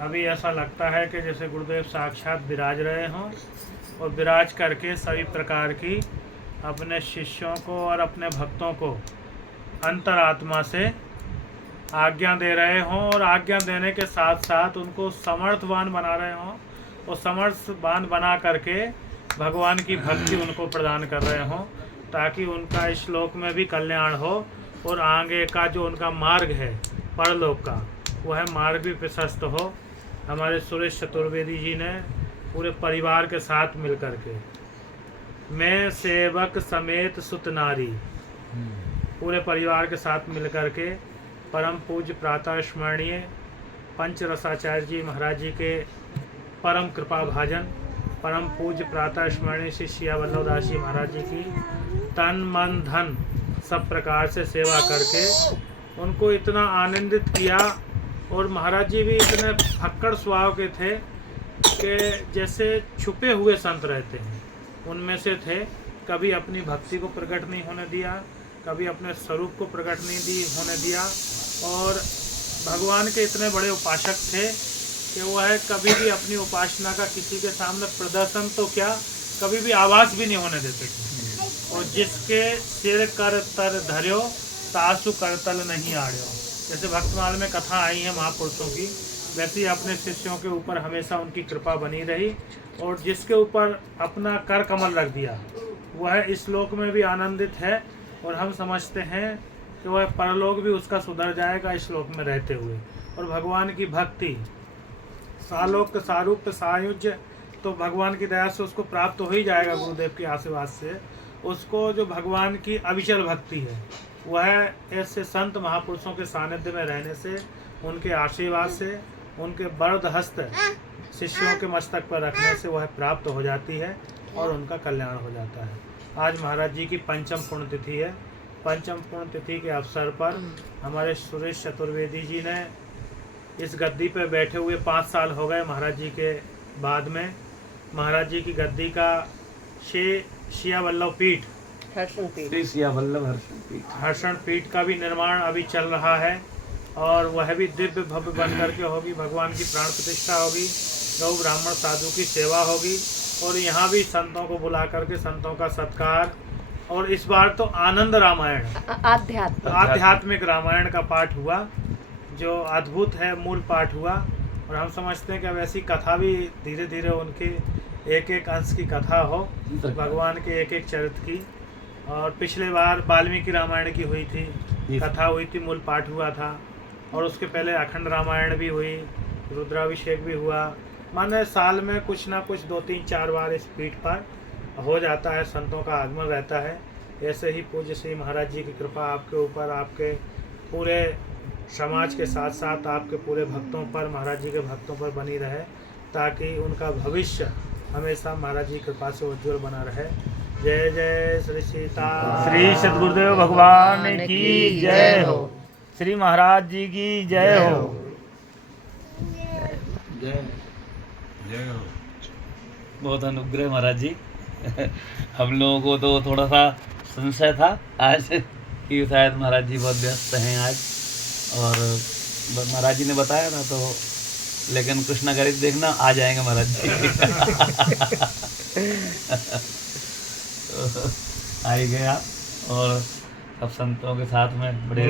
अभी ऐसा लगता है कि जैसे गुरुदेव साक्षात विराज रहे हों और विराज करके सभी प्रकार की अपने शिष्यों को और अपने भक्तों को अंतरात्मा से आज्ञा दे रहे हों और आज्ञा देने के साथ साथ उनको समर्थवान बना रहे हों और समर्थवान बना करके भगवान की भक्ति उनको प्रदान कर रहे हों, ताकि उनका इस श्लोक में भी कल्याण हो और आगे का जो उनका मार्ग है परलोक का, वह मार्ग भी प्रशस्त हो। हमारे सुरेश चतुर्वेदी जी ने पूरे परिवार के साथ मिल कर के, मैं सेवक समेत सुत नारी, पूरे परिवार के साथ मिल कर के परम पूज्य प्रातः स्मरणीय पंच रसाचार्य जी महाराज जी के परम कृपा भाजन परम पूज्य प्रातः स्मरणीय श्री सिया वल्लभ दास जी महाराज जी की तन मन धन सब प्रकार से सेवा करके उनको इतना आनंदित किया। और महाराज जी भी इतने फक्कड़ स्वभाव के थे कि जैसे छुपे हुए संत रहते हैं, उनमें से थे। कभी अपनी भक्ति को प्रकट नहीं होने दिया, कभी अपने स्वरूप को प्रकट नहीं होने दिया। और भगवान के इतने बड़े उपासक थे कि वह कभी भी अपनी उपासना का किसी के सामने प्रदर्शन तो क्या, कभी भी आवाज़ भी नहीं होने देते थे। और जिसके सिर कर तर धर्यो तासु करतल नहीं आड़्यो, जैसे भक्तमाल में कथा आई है महापुरुषों की, वैसे ही अपने शिष्यों के ऊपर हमेशा उनकी कृपा बनी रही। और जिसके ऊपर अपना कर कमल रख दिया वह इस लोक में भी आनंदित है, और हम समझते हैं कि वह परलोक भी उसका सुधर जाएगा इस श्लोक में रहते हुए। और भगवान की भक्ति सालोक सारूप सायुज्य, तो भगवान की दया से उसको प्राप्त हो ही जाएगा गुरुदेव के आशीर्वाद से। उसको जो भगवान की अविचल भक्ति है वह ऐसे संत महापुरुषों के सानिध्य में रहने से, उनके आशीर्वाद से, उनके वरद हस्त शिष्यों के मस्तक पर रखने से वह प्राप्त हो जाती है और उनका कल्याण हो जाता है। आज महाराज जी की पंचम पुण्यतिथि है। पंचम पुण्यतिथि के अवसर पर हमारे सुरेश चतुर्वेदी जी ने इस गद्दी पर बैठे हुए 5 साल हो गए महाराज जी के बाद में। महाराज जी की गद्दी का सिया वल्लभ पीठ, हर्षण पीठ का भी निर्माण अभी चल रहा है, और वह भी दिव्य भव्य बन करके होगी। भगवान की प्राण प्रतिष्ठा होगी, गौ ब्राह्मण साधु की सेवा होगी, और यहाँ भी संतों को बुला करके संतों का सत्कार। और इस बार तो आनंद रामायण, आध्यात्मिक रामायण का पाठ हुआ, जो अद्भुत है, मूल पाठ हुआ। और हम समझते हैं कि अब ऐसी कथा भी धीरे धीरे उनके एक एक अंश की कथा हो, भगवान के एक एक चरित्र की। और पिछले बार वाल्मीकि रामायण की हुई थी, कथा हुई थी, मूल पाठ हुआ था। और उसके पहले अखंड रामायण भी हुई, रुद्राभिषेक भी हुआ। माने साल में कुछ ना कुछ 2-3-4 बार इस पीठ पर हो जाता है, संतों का आगमन रहता है। ऐसे ही पूज्य श्री महाराज जी की कृपा आपके ऊपर, आपके पूरे समाज के साथ साथ आपके पूरे भक्तों पर, महाराज जी के भक्तों पर बनी रहे, ताकि उनका भविष्य हमेशा महाराज जी की कृपा से उज्ज्वल बना रहे। जय जय श्री सीता, श्री सद्गुरुदेव भगवान की जय हो, श्री महाराज जी की जय हो। जय जय हो। बहुत अनुग्रह महाराज जी। हम लोगों को तो थोड़ा सा संशय था आज कि शायद महाराज जी बहुत व्यस्त हैं आज, और महाराज जी ने बताया था, तो लेकिन कुछ ना करे देखना आ जाएंगे महाराज जी। तो आ ही गए आप, और सब संतों के साथ में बड़े